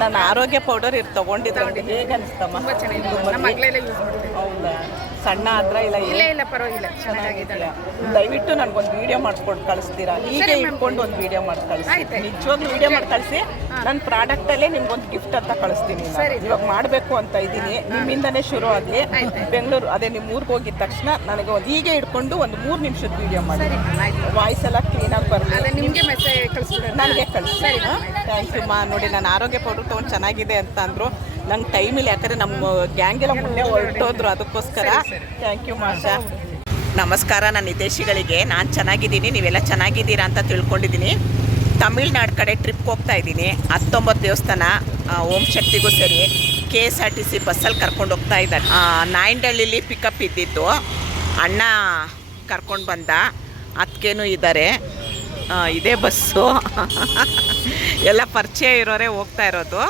ನಾನು ಆರೋಗ್ಯ ಪೌಡರ್ ತೊಗೊಂಡಿದ್ದೆ. ಹೇಗೆ ಅನಿಸ್ತಮ್ಮ? ಹೌದಾ? ಸಣ್ಣ ಆದ್ರ ಇಲ್ಲ ಪರವಾಗಿಲ್ಲ, ಚೆನ್ನಾಗಿದೆ. ದಯವಿಟ್ಟು ನನಗೊಂದು ವಿಡಿಯೋ ಮಾಡ್ಕೊಂಡು ಕಳಿಸ್ತೀರಾ? ಹೀಗೆ ಇಟ್ಕೊಂಡು ಒಂದು ವಿಡಿಯೋ ಮಾಡಿ ಕಳಿಸಿ, ನಿಜವಾಗ್ಲೂ ವಿಡಿಯೋ ಮಾಡಿ ಕಳಿಸಿ. ನನ್ನ ಪ್ರಾಡಕ್ಟಲ್ಲೇ ನಿಮ್ಗೊಂದು ಗಿಫ್ಟ್ ಅಂತ ಕಳಿಸ್ತೀನಿ. ಇವಾಗ ಮಾಡಬೇಕು ಅಂತ ಇದ್ದೀನಿ, ನಿಮ್ಮಿಂದನೇ ಶುರು ಆಗಿ ಬೆಂಗಳೂರು ಅದೇ ನಿಮ್ಮ ಊರಿಗೆ ಹೋಗಿದ ತಕ್ಷಣ ನನಗೆ ಒಂದು ಹೀಗೆ ಇಟ್ಕೊಂಡು ಒಂದು 3 ನಿಮಿಷದ ವಿಡಿಯೋ ಮಾಡಿ, ವಾಯ್ಸ್ ಎಲ್ಲ ಕ್ಲೀನಾಗಿ ಬರಲಿ, ನಿಮಗೆ ಮೆಸೇಜ್ ಕಳಿಸ್ಬಿಡಿ, ನನಗೆ ಕಳಿಸಿ. ಥ್ಯಾಂಕ್ ಯು ಮಾ. ನೋಡಿ ನಾನು ಆರೋಗ್ಯ ಪೌಡರ್ ತೊಗೊಂಡು ಚೆನ್ನಾಗಿದೆ ಅಂತ ಅಂದರು. ನಂಗೆ ಟೈಮ್ ಇಲ್ಲ, ಯಾಕಂದರೆ ನಮ್ಮ ಗ್ಯಾಂಗೆಲ್ಲ ಮುಂದೆ ಹೊರಟೋದ್ರು, ಅದಕ್ಕೋಸ್ಕರ. ಥ್ಯಾಂಕ್ ಯು ಮಾಷಾ. ನಮಸ್ಕಾರ ನನ್ನ ಹಿತೈಷಿಗಳಿಗೆ. ನಾನು ಚೆನ್ನಾಗಿದ್ದೀನಿ, ನೀವೆಲ್ಲ ಚೆನ್ನಾಗಿದ್ದೀರಾ ಅಂತ ತಿಳ್ಕೊಂಡಿದ್ದೀನಿ. ತಮಿಳ್ನಾಡು ಕಡೆ ಟ್ರಿಪ್ ಹೋಗ್ತಾ ಇದ್ದೀನಿ. 19 ದೇವಸ್ಥಾನ, ಓಂ ಶಕ್ತಿಗೂ ಸೇರಿ KSRTC ಬಸ್ಸಲ್ಲಿ ಕರ್ಕೊಂಡು ಹೋಗ್ತಾ ಇದ್ದಾರೆ. ನಾಯಂಡಹಳ್ಳಿಲಿ ಪಿಕಪ್ ಇದ್ದಿದ್ದು, ಅಣ್ಣ ಕರ್ಕೊಂಡು ಬಂದ, ಅದಕ್ಕೇನು ಇದ್ದಾರೆ. ಇದೇ ಬಸ್ಸು, ಎಲ್ಲ ಪರಿಚಯ ಇರೋರೇ ಹೋಗ್ತಾ ಇರೋದು.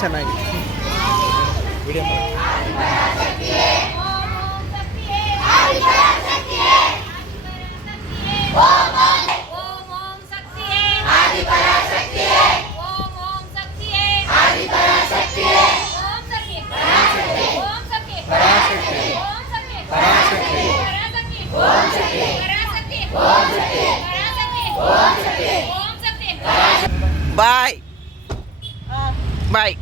ಚೆನ್ನಾಗಿದೆ. ಬಾಯ್ ಬಾಯ್.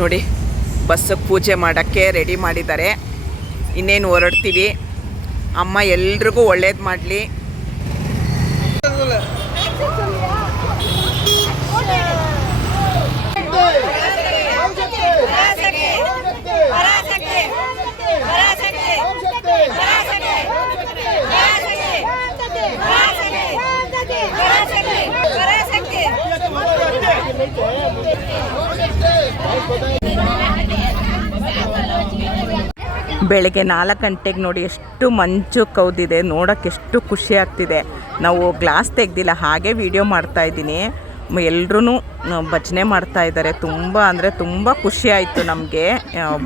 ನೋಡಿ ಬಸ್ಸಿಗೆ ಪೂಜೆ ಮಾಡೋಕ್ಕೆ ರೆಡಿ ಮಾಡಿದ್ದಾರೆ. ಇನ್ನೇನು ಹೊರಡ್ತೀವಿ. ಅಮ್ಮ ಎಲ್ರಿಗೂ ಒಳ್ಳೇದು ಮಾಡಲಿ. ಬೆಳಗ್ಗೆ 4 ಗಂಟೆಗೆ ನೋಡಿ ಎಷ್ಟು ಮಂಜು ಕೌದಿದೆ, ನೋಡೋಕ್ಕೆ ಎಷ್ಟು ಖುಷಿ ಆಗ್ತಿದೆ. ನಾವು ಗ್ಲಾಸ್ ತೆಗ್ದಿಲ್ಲ, ಹಾಗೆ ವಿಡಿಯೋ ಮಾಡ್ತಾಯಿದ್ದೀನಿ. ಎಲ್ಲರೂ ಭಜನೆ ಮಾಡ್ತಾ ಇದ್ದಾರೆ. ತುಂಬ ಅಂದರೆ ತುಂಬ ಖುಷಿ ಆಯಿತು ನಮಗೆ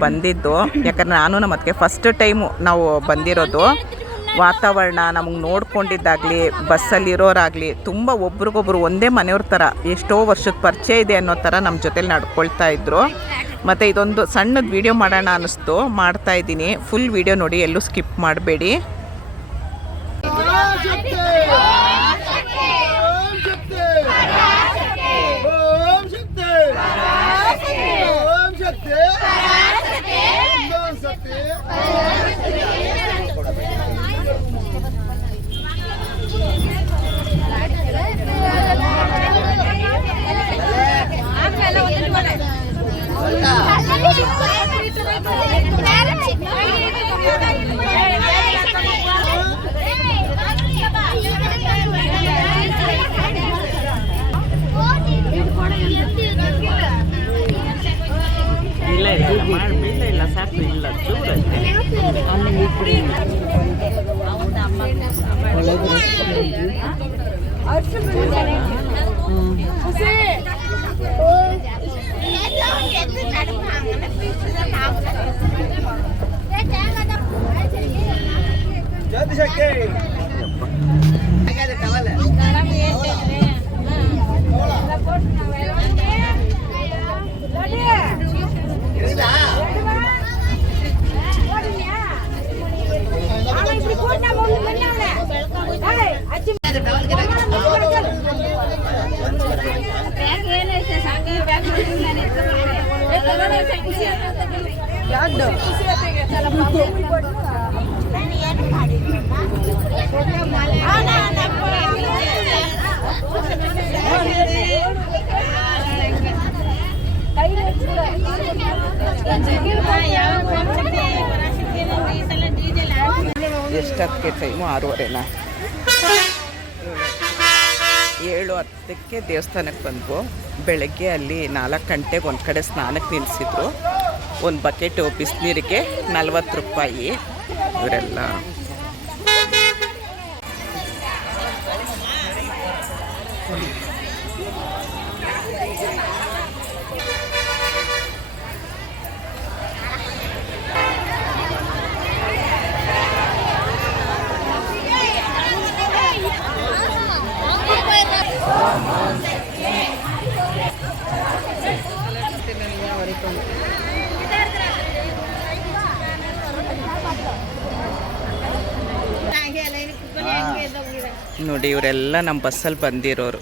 ಬಂದಿದ್ದು. ಯಾಕಂದರೆ ನಾನು ನಮ್ಮ ಅದಕ್ಕೆ ಫಸ್ಟ್ ಟೈಮು ನಾವು ಬಂದಿರೋದು. ವಾತಾವರಣ ನಮಗೆ ನೋಡ್ಕೊಂಡಿದ್ದಾಗಲಿ, ಬಸ್ಸಲ್ಲಿರೋರಾಗಲಿ ತುಂಬ ಒಬ್ರಿಗೊಬ್ರು ಒಂದೇ ಮನೆಯವ್ರ ಥರ, ಎಷ್ಟೋ ವರ್ಷದ ಪರಿಚಯ ಇದೆ ಅನ್ನೋ ಥರ ನಮ್ಮ ಜೊತೆಲಿ ನಡ್ಕೊಳ್ತಾ ಇದ್ರು. ಮತ್ತು ಇದೊಂದು ಸಣ್ಣದು ವಿಡಿಯೋ ಮಾಡೋಣ ಅನ್ನಿಸ್ತು, ಮಾಡ್ತಾಯಿದ್ದೀನಿ. ಫುಲ್ ವಿಡಿಯೋ ನೋಡಿ, ಎಲ್ಲೂ ಸ್ಕಿಪ್ ಮಾಡಬೇಡಿ. ಇಲ್ಲ ಸಾಕು, ಇಲ್ಲ ಚೂರಷ್ಟೇ. ಎಷ್ಟೊತ್ತಿಗೆ ಟೈಮು? 6:30. 7:10ಕ್ಕೆ ದೇವಸ್ಥಾನಕ್ಕೆ ಬಂದ್ವು. ಬೆಳಗ್ಗೆ ಅಲ್ಲಿ 4 ಗಂಟೆಗೆ ಒಂದು ಕಡೆ ಸ್ನಾನಕ್ಕೆ ನಿಲ್ಲಿಸಿದ್ರು. ಒಂದು ಬಕೆಟು ಬಿಸಿನೀರಿಗೆ 40 ರೂಪಾಯಿ. ಇವರೆಲ್ಲ ನೋಡಿ, ಇವರೆಲ್ಲ ನಮ್ಮ ಬಸ್ಸಲ್ಲಿ ಬಂದಿರೋರು.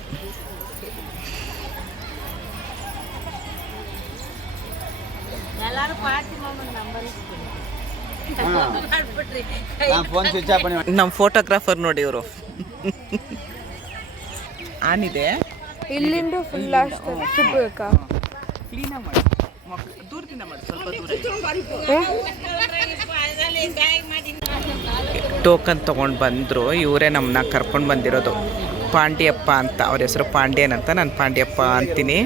ನಮ್ಮ ಫೋಟೋಗ್ರಾಫರ್ ನೋಡಿ ಇವರು. ಆನಿದೆ ಇಲ್ಲಿಂದ ಫುಲ್ ಕ್ಲೀನಾಗಿ ಮಾಡಿ, ದೂರದಿಂದ ಮಾಡಿ, ಸ್ವಲ್ಪ ಟೋಕನ್ ತೊಗೊಂಡು ಬಂದರು. ಇವರೇ ನಮ್ಮನ್ನ ಕರ್ಕೊಂಡು ಬಂದಿರೋದು. ಪಾಂಡ್ಯಪ್ಪ ಅಂತ, ಅವ್ರ ಹೆಸರು ಪಾಂಡ್ಯನ್ ಅಂತ, ನಾನು ಪಾಂಡ್ಯಪ್ಪ ಅಂತೀನಿ.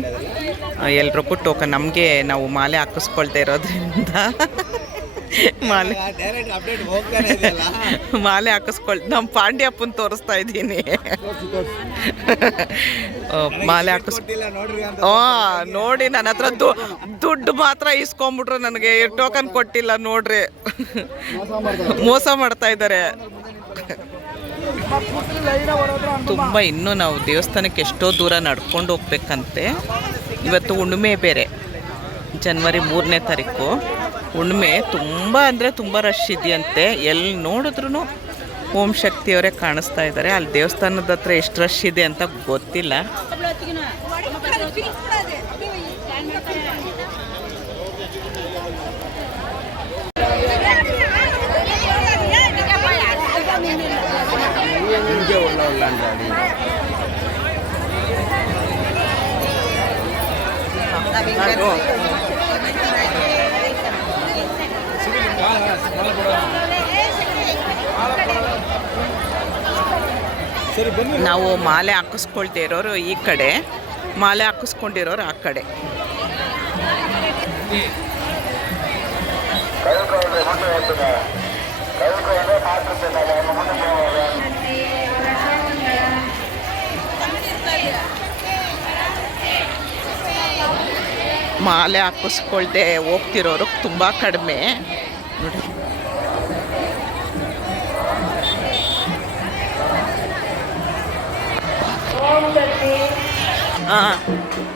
ಎಲ್ರಿಗೂ ಟೋಕನ್, ನಮಗೆ ನಾವು ಮಾಲೆ ಹಾಕಿಸ್ಕೊಳ್ತಾ ಇರೋದ್ರಿಂದ ಮಾಲೆ ನಮ್ಮ ಪಾಂಡ್ಯಪ್ಪನ ತೋರಿಸ್ತಾ ಇದ್ದೀನಿ. ಮಾಲೆ ನೋಡಿ, ನನ್ನ ಹತ್ರ ದುಡ್ಡು ಮಾತ್ರ ಇಸ್ಕೊಂಬಿಟ್ರು, ನನಗೆ ಟೋಕನ್ ಕೊಟ್ಟಿಲ್ಲ ನೋಡ್ರಿ. ಮೋಸ ಮಾಡ್ತಾ ಇದ್ದಾರೆ ತುಂಬ. ಇನ್ನೂ ನಾವು ದೇವಸ್ಥಾನಕ್ಕೆ ಎಷ್ಟೋ ದೂರ ನಡ್ಕೊಂಡು ಹೋಗ್ಬೇಕಂತೆ. ಇವತ್ತು ಹುಣ್ಣಿಮೆ ಬೇರೆ, ಜನವರಿ 3ನೇ ತಾರೀಕು ಹುಣ್ಣಿಮೆ. ತುಂಬ ಅಂದರೆ ತುಂಬ ರಶ್ ಇದೆಯಂತೆ. ಎಲ್ಲಿ ನೋಡಿದ್ರೂ ಓಂ ಶಕ್ತಿಯವರೇ ಕಾಣಿಸ್ತಾ ಇದ್ದಾರೆ. ಅಲ್ಲಿ ದೇವಸ್ಥಾನದ ಹತ್ರ ಎಷ್ಟು ರಶ್ ಇದೆ ಅಂತ ಗೊತ್ತಿಲ್ಲ. ನಾವು ಮಾಲೆ ಹಾಕಿಸ್ಕೊಳ್ತಾ ಇರೋರು ಈ ಕಡೆ, ಮಾಲೆ ಹಾಕಿಸ್ಕೊಂಡಿರೋರು ಆ ಕಡೆ. ಮಾಲೆ ಹಾಕಿಸ್ಕೊಳ್ದೆ ಹೋಗ್ತಿರೋರು ತುಂಬ ಕಡಿಮೆ ನೋಡಿ.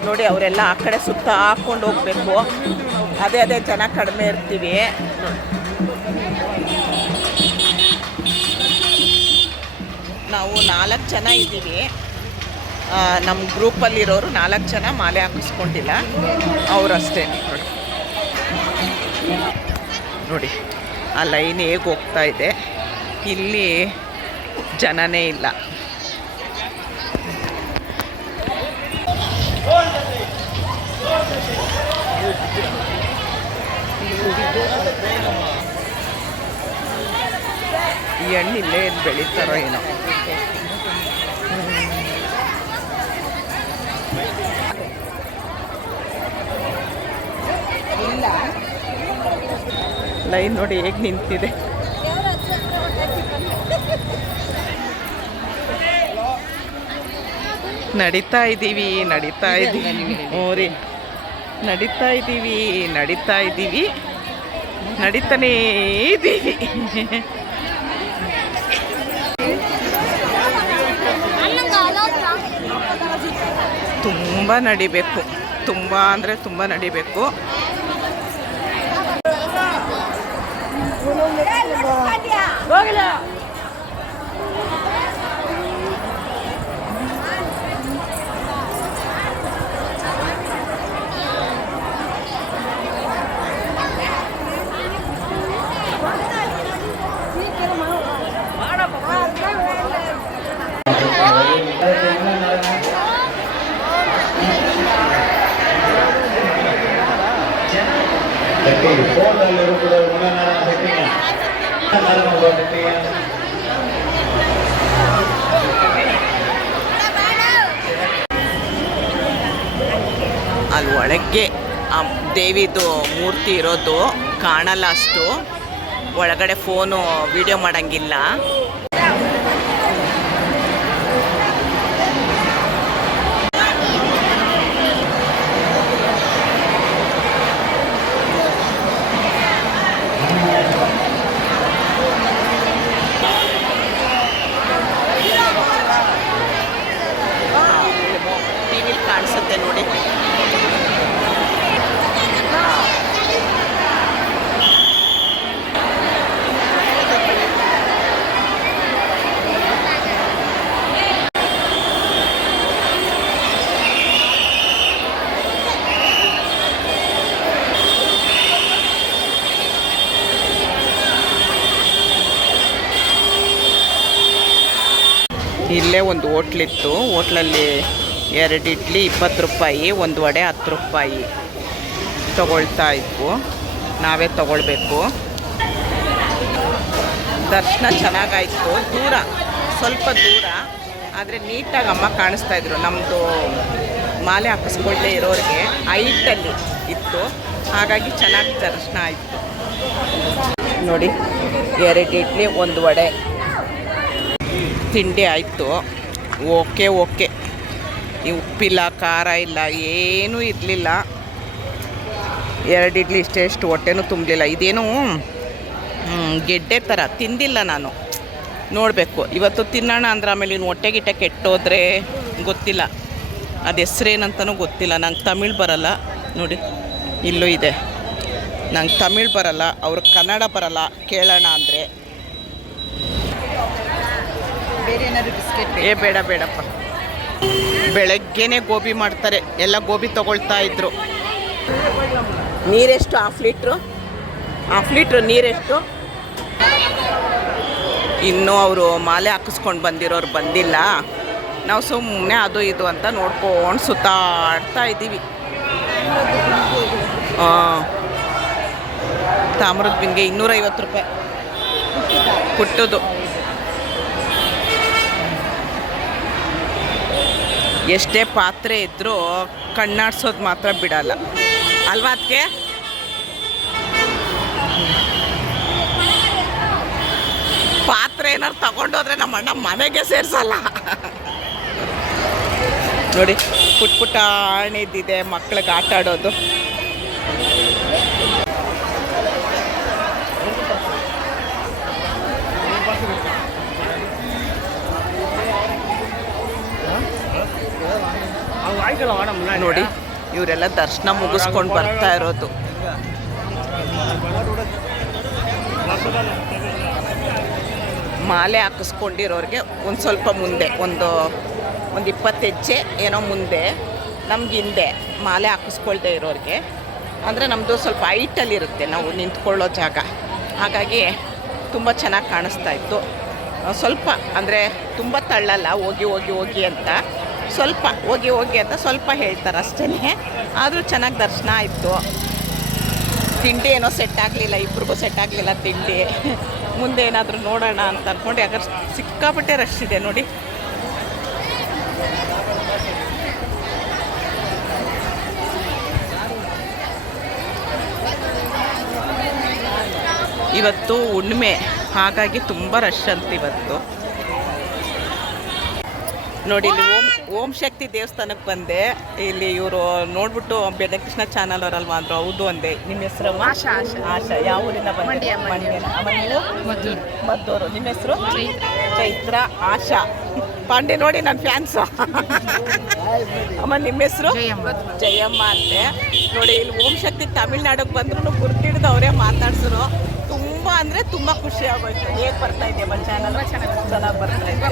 ನೋಡಿ, ಅವರೆಲ್ಲ ಆ ಕಡೆ ಸುತ್ತ ಹಾಕ್ಕೊಂಡು ಹೋಗ್ಬೇಕು. ಅದೇ ಜನ ಕಡಿಮೆ ಇರ್ತೀವಿ. ನಾವು 4 ಜನ ಇದ್ದೀವಿ. ನಮ್ಮ ಗ್ರೂಪಲ್ಲಿರೋರು 4 ಜನ ಮಾಲೆ ಹಾಕಿಸ್ಕೊಂಡಿಲ್ಲ, ಅವರಷ್ಟೇ. ನೋಡಿ ಆ ಲೈನ್ ಹೇಗೆ ಹೋಗ್ತಾ ಇದೆ. ಇಲ್ಲಿ ಜನನೇ ಇಲ್ಲ. ಈ ಹಣ್ಣು ಇಲ್ಲೇ ಬೆಳೀತಾರೋ ಏನೋ. ಲೈನ್ ನೋಡಿ ಹೇಗೆ ನಿಂತಿದೆ. ನಡೀತಾ ಇದ್ದೀವಿ ಓರಿ, ನಡೀತಾ ಇದ್ದೀವಿ, ನಡೀತಾನೇ ಇದ್ದೀವಿ. ತುಂಬ ನಡಿಬೇಕು, ತುಂಬ ಅಂದರೆ ತುಂಬ ನಡಿಬೇಕು. Setting. ಒಳಗೆ ಆ ದೇವಿದು ಮೂರ್ತಿ ಇರೋದು ಕಾಣಲ್ಲ ಅಷ್ಟು. ಒಳಗಡೆ ಫೋನು ವಿಡಿಯೋ ಮಾಡೋಂಗಿಲ್ಲ. ಟಿವಿಲಿ ಕಾಣಿಸುತ್ತೆ ನೋಡಿ. ಇಲ್ಲೇ ಒಂದು ಹೋಟ್ಲಿತ್ತು. ಹೋಟ್ಲಲ್ಲಿ 2 ಇಡ್ಲಿ 20 ರೂಪಾಯಿ, 1 ವಡೆ 10 ರೂಪಾಯಿ ತಗೊಳ್ತಾ ಇದ್ವು. ನಾವೇ ತಗೊಳ್ಬೇಕು. ದರ್ಶನ ಚೆನ್ನಾಗಾಯಿತು. ದೂರ, ಸ್ವಲ್ಪ ದೂರ, ಆದರೆ ನೀಟಾಗಿ ಅಮ್ಮ ಕಾಣಿಸ್ತಾ ಇದ್ರು. ನಮ್ಮದು ಮಾಲೆ ಹಾಕಿಸ್ಕೊಳ್ಳದೆ ಇರೋರಿಗೆ ಹೈಟಲ್ಲಿ ಇತ್ತು, ಹಾಗಾಗಿ ಚೆನ್ನಾಗಿ ದರ್ಶನ ಆಯಿತು ನೋಡಿ. 2 ಇಡ್ಲಿ 1 ವಡೆ ತಿಂಡಿ ಆಯಿತು. ಓಕೆ. ಈ ಉಪ್ಪಿಲ್ಲ, ಖಾರ ಇಲ್ಲ, ಏನೂ ಇರಲಿಲ್ಲ. 2 ಇಡ್ಲಿ ಇಷ್ಟೆಷ್ಟು ಹೊಟ್ಟೆನೂ ತುಂಬಲಿಲ್ಲ. ಇದೇನು ಗೆಡ್ಡೆ ಥರ ತಿಂದಿಲ್ಲ ನಾನು. ನೋಡಬೇಕು ಇವತ್ತು ತಿನ್ನೋಣ ಅಂದ್ರೆ ಆಮೇಲೆ ಇನ್ನು ಹೊಟ್ಟೆ ಗಿಟ್ಟೆ ಕೆಟ್ಟೋದ್ರೆ ಗೊತ್ತಿಲ್ಲ. ಅದು ಹೆಸ್ರೇನಂತನೂ ಗೊತ್ತಿಲ್ಲ. ನಂಗೆ ತಮಿಳ್ ಬರಲ್ಲ ನೋಡಿ. ಇಲ್ಲೂ ಇದೆ, ನಂಗೆ ತಮಿಳ್ ಬರಲ್ಲ, ಅವ್ರಿಗೆ ಕನ್ನಡ ಬರಲ್ಲ. ಕೇಳೋಣ ಅಂದರೆ ಬೇರೆ ಏನಾದ್ರು ಬಿಸ್ಕೆಟ್ ಬೇಡಪ್ಪ. ಬೆಳಗ್ಗೆನೇ ಗೋಬಿ ಮಾಡ್ತಾರೆ. ಎಲ್ಲ ಗೋಬಿ ತಗೊಳ್ತಾ ಇದ್ರು. ನೀರೆಷ್ಟು? ಹಾಫ್ ಲೀಟ್ರು ನೀರೆಷ್ಟು? ಇನ್ನೂ ಅವರು ಮಾಲೆ ಹಾಕಿಸ್ಕೊಂಡು ಬಂದಿರೋರು ಬಂದಿಲ್ಲ. ನಾವು ಸುಮ್ಮನೆ ಅದು ಇದು ಅಂತ ನೋಡ್ಕೊಂಡು ಸುತ್ತಾಡ್ತಾ ಇದ್ದೀವಿ. ತಾಮ್ರದ ಬಿನ್ಗೆ 250 ರೂಪಾಯಿ ಪುಟ್ಟದು. ಎಷ್ಟೇ ಪಾತ್ರೆ ಇದ್ದರೂ ಕಣ್ಣಾಡ್ಸೋದು ಮಾತ್ರ ಬಿಡಲ್ಲ ಅಲ್ವಾ ಅದಕ್ಕೆ? ಪಾತ್ರೆ ಏನಾರು ತಗೊಂಡೋದ್ರೆ ನಮ್ಮ ಅಣ್ಣ ಮನೆಗೆ ಸೇರಿಸಲ್ಲ ನೋಡಿ. ಪುಟ್ಟ ಆಣೆದಿದೆ ಮಕ್ಳಿಗೆ ಆಟ ಆಡೋದು. ನೋಡಿ, ಇವರೆಲ್ಲ ದರ್ಶನ ಮುಗಿಸ್ಕೊಂಡು ಬರ್ತಾ ಇರೋದು. ಮಾಲೆ ಹಾಕಿಸ್ಕೊಂಡಿರೋರಿಗೆ ಒಂದು ಸ್ವಲ್ಪ ಮುಂದೆ, ಒಂದು 20 ಹೆಜ್ಜೆ ಏನೋ ಮುಂದೆ, ನಮ್ಗೆ ಹಿಂದೆ ಮಾಲೆ ಹಾಕಿಸ್ಕೊಳ್ದೇ ಇರೋರಿಗೆ. ಅಂದರೆ ನಮ್ಮದು ಸ್ವಲ್ಪ ಹೈಟಲ್ಲಿರುತ್ತೆ ನಾವು ನಿಂತ್ಕೊಳ್ಳೋ ಜಾಗ, ಹಾಗಾಗಿ ತುಂಬ ಚೆನ್ನಾಗಿ ಕಾಣಿಸ್ತಾ ಇತ್ತು. ಸ್ವಲ್ಪ ಅಂದರೆ ತುಂಬ ತಳ್ಳಲ್ಲ, ಹೋಗಿ ಅಂತ ಸ್ವಲ್ಪ ಹೋಗಿ ಅಂತ ಸ್ವಲ್ಪ ಹೇಳ್ತಾರೆ ಅಷ್ಟೇ. ಆದರೂ ಚೆನ್ನಾಗಿ ದರ್ಶನ ಆಯಿತು. ತಿಂಡಿ ಏನೋ ಸೆಟ್ ಆಗಲಿಲ್ಲ, ಇಬ್ರಿಗೂ ಸೆಟ್ ಆಗಲಿಲ್ಲ ತಿಂಡಿ. ಮುಂದೆ ಏನಾದರೂ ನೋಡೋಣ ಅಂತ ಅಂದ್ಕೊಂಡು, ಯಾಕಂದ್ರೆ ಸಿಕ್ಕಾಪಟ್ಟೆ ರಶ್ ಇದೆ ನೋಡಿ. ಇವತ್ತು ಹುಣ್ಣಿಮೆ, ಹಾಗಾಗಿ ತುಂಬ ರಶ್ ಅಂತ ಇವತ್ತು ನೋಡಿ. ಇಲ್ಲಿ ಓಂ ಶಕ್ತಿ ದೇವಸ್ಥಾನಕ್ಕೆ ಬಂದೆ. ಇಲ್ಲಿ ಇವರು ನೋಡ್ಬಿಟ್ಟು ಬೆಳಕೃಷ್ಣ ಚಾನಲ್ ಅವರಲ್ವಾ ಅಂದರು. ಹೌದು ಅಂದೆ. ನಿಮ್ಮ ಹೆಸರಮ್ಮ? ಆಶಾ. ಯಾವ ಊರಿಂದ ಬಂದೆ? ಮದ್ದೂರು. ನಿಮ್ಮ ಹೆಸರು? ಚೈತ್ರ. ಆಶಾ ಪಾಂಡೆ ನೋಡಿ ನನ್ನ ಫ್ಯಾನ್ಸು. ಅಮ್ಮ ನಿಮ್ಮ ಹೆಸರು? ಜಯಮ್ಮ ಅಂತೆ ನೋಡಿ. ಇಲ್ಲಿ ಓಂ ಶಕ್ತಿ ತಮಿಳ್ನಾಡಿಗೆ ಬಂದ್ರು ಗುರ್ತಿಡ್ದು ಅವರೇ ಮಾತಾಡ್ಸರು. ತುಂಬ ಅಂದರೆ ತುಂಬ ಖುಷಿ ಆಗೋಯ್ತು. ಹೇಗೆ ಬರ್ತಾ ಇದೆಯಮ್ಮ ಚಾನಲ್? ಚೆನ್ನಾಗಿ ಬರ್ತಾ ಇದೆ.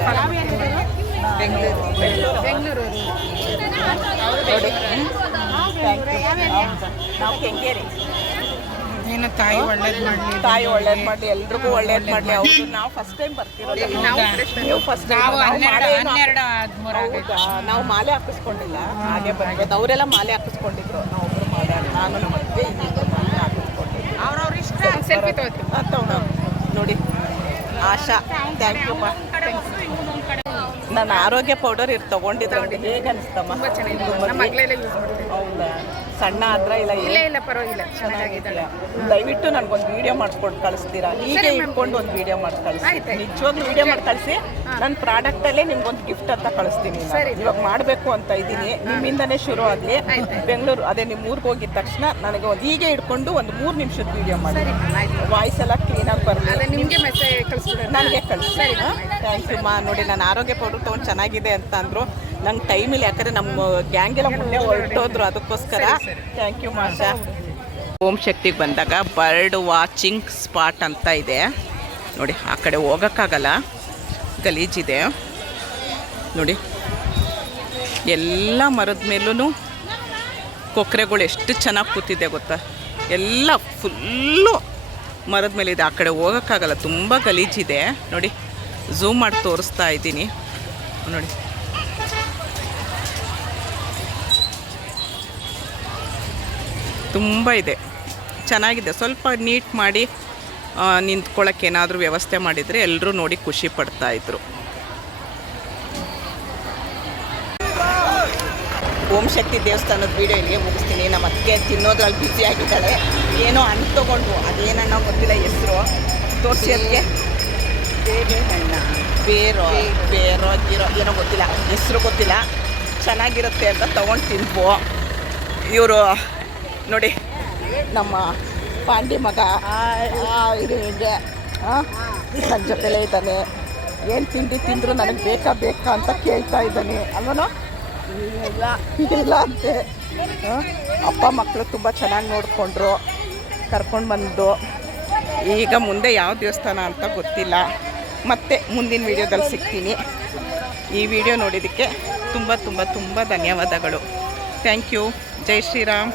ಬೆಂಗಳೂರು ನೋಡಿ. ನಾವು ಕೆಂಗೇರಿ. ಏನು ತಾಯಿ ಒಳ್ಳೇದು ಮಾಡಲಿ, ಎಲ್ರಿಗೂ ಒಳ್ಳೇದು ಮಾಡಲಿ. ಹೌದು, ನಾವು ಫಸ್ಟ್ ಟೈಮ್ ಬರ್ತಿರೋದು. ನೀವು ಫಸ್ಟ್ ಟೈಮ್? ನಾವು ಮಾಲೆ ಹಾಕಿಸ್ಕೊಂಡಿಲ್ಲ, ಹಾಗೆ ಬರ್ಬೋದು. ಅವರೆಲ್ಲ ಮಾಲೆ ಹಾಕಿಸ್ಕೊಂಡಿದ್ರು. ನಾವೊಬ್ರು ಮಾಲೆ, ನಾನು ನಮ್ಮ ಅತ್ತೆ ಮಾಲೆ ಹಾಕಿಸ್ಕೊಂಡಿದ್ದೆ. ಅವ್ರವ್ರ ಇಷ್ಟ. ಸೆಲ್ಫಿ ತಗೋತೀವಿ ನೋಡಿ. ಆಶಾ, ಥ್ಯಾಂಕ್ ಯು. ನಾನು ಆರೋಗ್ಯ ಪೌಡರ್ ತೊಗೊಂಡಿದ್ರೆ ಹೇಗೆ ಅನಿಸ್ತಮ್ಮ? ತುಂಬ ಚೆನ್ನಾಗಿದೆ. ನಮ್ಮ ಮಗಳೆಲ್ಲ ಯೂಸ್ ಮಾಡ್ತೀವಿ. ಹೌದಾ? ಸಣ್ಣ ಆದ್ರ ಇಲ್ಲ ಇಲ್ಲ ಪರವಾಗಿಲ್ಲ, ಚೆನ್ನಾಗಿದ್ದಾಳೆ. ದಯವಿಟ್ಟು ನನಗೊಂದು ವಿಡಿಯೋ ಮಾಡ್ಕೊಂಡು ಕಳಿಸ್ತೀರಾ? ಹೀಗೆ ಇಟ್ಕೊಂಡು ಒಂದು ವಿಡಿಯೋ ಮಾಡಿ ಕಳಿಸಿ. ನಿಜವಾಗ್ಲೂ ವಿಡಿಯೋ ಮಾಡಿ ಕಳಿಸಿ. ನನ್ನ ಪ್ರಾಡಕ್ಟಲ್ಲೇ ನಿಮ್ಗೊಂದು ಗಿಫ್ಟ್ ಅಂತ ಕಳಿಸ್ತೀನಿ. ಇವಾಗ ಮಾಡಬೇಕು ಅಂತ ಇದ್ದೀನಿ. ನಿಮ್ಮಿಂದನೇ ಶುರು ಆಗಲಿ. ಬೆಂಗಳೂರು ಅದೇ ನಿಮ್ಮ ಊರಿಗೆ ಹೋಗಿದ ತಕ್ಷಣ ನನಗೆ ಒಂದು ಹೀಗೆ ಇಟ್ಕೊಂಡು ಒಂದು 3 ನಿಮಿಷದ ವಿಡಿಯೋ ಮಾಡಿ, ವಾಯ್ಸ್ ಎಲ್ಲ ಕ್ಲೀನಾಗಿ ಬರಲಿ. ನಿಮಗೆ ಮೆಸೇಜ್ ಕಳಿಸ್ಬಿಡೋಣ. ನನಗೆ ಕಳಿಸಿ. ಥ್ಯಾಂಕ್ ಯು ಮಾ. ನೋಡಿ ನಾನು ಆರೋಗ್ಯ ಪೌಡರ್ ತೊಗೊಂಡು ಚೆನ್ನಾಗಿದೆ ಅಂತ ಅಂದರು. ನಂಗೆ ಟೈಮ್ ಇಲ್ಲ, ಯಾಕಂದರೆ ನಮ್ಮ ಗ್ಯಾಂಗೆಲ್ಲ ಮುಂದೆ ಹೊರಟೋದ್ರು, ಅದಕ್ಕೋಸ್ಕರ. ಥ್ಯಾಂಕ್ ಯು ಮಾಷಾ. ಓಂ ಶಕ್ತಿಗೆ ಬಂದಾಗ ಬರ್ಡ್ ವಾಚಿಂಗ್ ಸ್ಪಾಟ್ ಅಂತ ಇದೆ ನೋಡಿ. ಆ ಕಡೆ ಹೋಗೋಕ್ಕಾಗಲ್ಲ, ಗಲೀಜಿದೆ ನೋಡಿ. ಎಲ್ಲ ಮರದ ಮೇಲೂ ಕೊಕ್ಕರೆಗಳು ಎಷ್ಟು ಚೆನ್ನಾಗಿ ಕೂತಿದೆ ಗೊತ್ತಾ? ಎಲ್ಲ ಫುಲ್ಲು ಮರದ ಮೇಲಿದೆ. ಆ ಕಡೆ ಹೋಗೋಕ್ಕಾಗಲ್ಲ, ತುಂಬ ಗಲೀಜಿದೆ ನೋಡಿ. ಝೂಮ್ ಮಾಡಿ ತೋರಿಸ್ತಾ ಇದ್ದೀನಿ ನೋಡಿ. ತುಂಬ ಇದೆ, ಚೆನ್ನಾಗಿದೆ. ಸ್ವಲ್ಪ ನೀಟ್ ಮಾಡಿ ನಿಂತ್ಕೊಳ್ಳೋಕೆ ಏನಾದರೂ ವ್ಯವಸ್ಥೆ ಮಾಡಿದರೆ ಎಲ್ಲರೂ ನೋಡಿ ಖುಷಿ ಪಡ್ತಾಯಿದ್ರು. ಓಂ ಶಕ್ತಿ ದೇವಸ್ಥಾನದ ವೀಡಿಯೋ ಇಲ್ಲಿಗೆ ಮುಗಿಸ್ತೀನಿ. ನಮ್ಮ ಅತ್ತಿಗೆ ತಿನ್ನೋದ್ರಲ್ಲಿ ಬ್ಯುಸಿ ಆಗಿದ್ದಾಳೆ. ಏನೋ ಹಣ್ಣು ತೊಗೊಂಡು, ಅದೇನೋ ಗೊತ್ತಿಲ್ಲ ಹೆಸರು, ತೋರಿಸಿ ಅದಕ್ಕೆ. ಬೇರೋ ಗೀರೋ ಏನೋ ಗೊತ್ತಿಲ್ಲ, ಹೆಸರು ಗೊತ್ತಿಲ್ಲ. ಚೆನ್ನಾಗಿರುತ್ತೆ ಅಂತ ತೊಗೊಂಡು ತಿನ್ಬೋ. ಇವರು ನೋಡಿ ನಮ್ಮ ಪಾಂಡಿ ಮಗ ಇದು ಹೀಗೆ ನನ್ನ ಜೊತೆಲೇ ಇದ್ದಾನೆ. ಏನು ತಿಂಡಿ ತಿಂದರೂ ನನಗೆ ಬೇಕಾ ಅಂತ ಕೇಳ್ತಾ ಇದ್ದಾನೆ ಅಲ್ವನೋ? ಇಲ್ಲ ಅಂತೆ. ಅಪ್ಪ ಮಕ್ಕಳು ತುಂಬ ಚೆನ್ನಾಗಿ ನೋಡಿಕೊಂಡ್ರು, ಕರ್ಕೊಂಡು ಬಂದು. ಈಗ ಮುಂದೆ ಯಾವ ದೇವಸ್ಥಾನ ಅಂತ ಗೊತ್ತಿಲ್ಲ. ಮತ್ತೆ ಮುಂದಿನ ವೀಡಿಯೋದಲ್ಲಿ ಸಿಗ್ತೀನಿ. ಈ ವಿಡಿಯೋ ನೋಡಿದ್ದಕ್ಕೆ ತುಂಬ ಧನ್ಯವಾದಗಳು. Thank you. ಜೈ ಶ್ರೀರಾಮ್.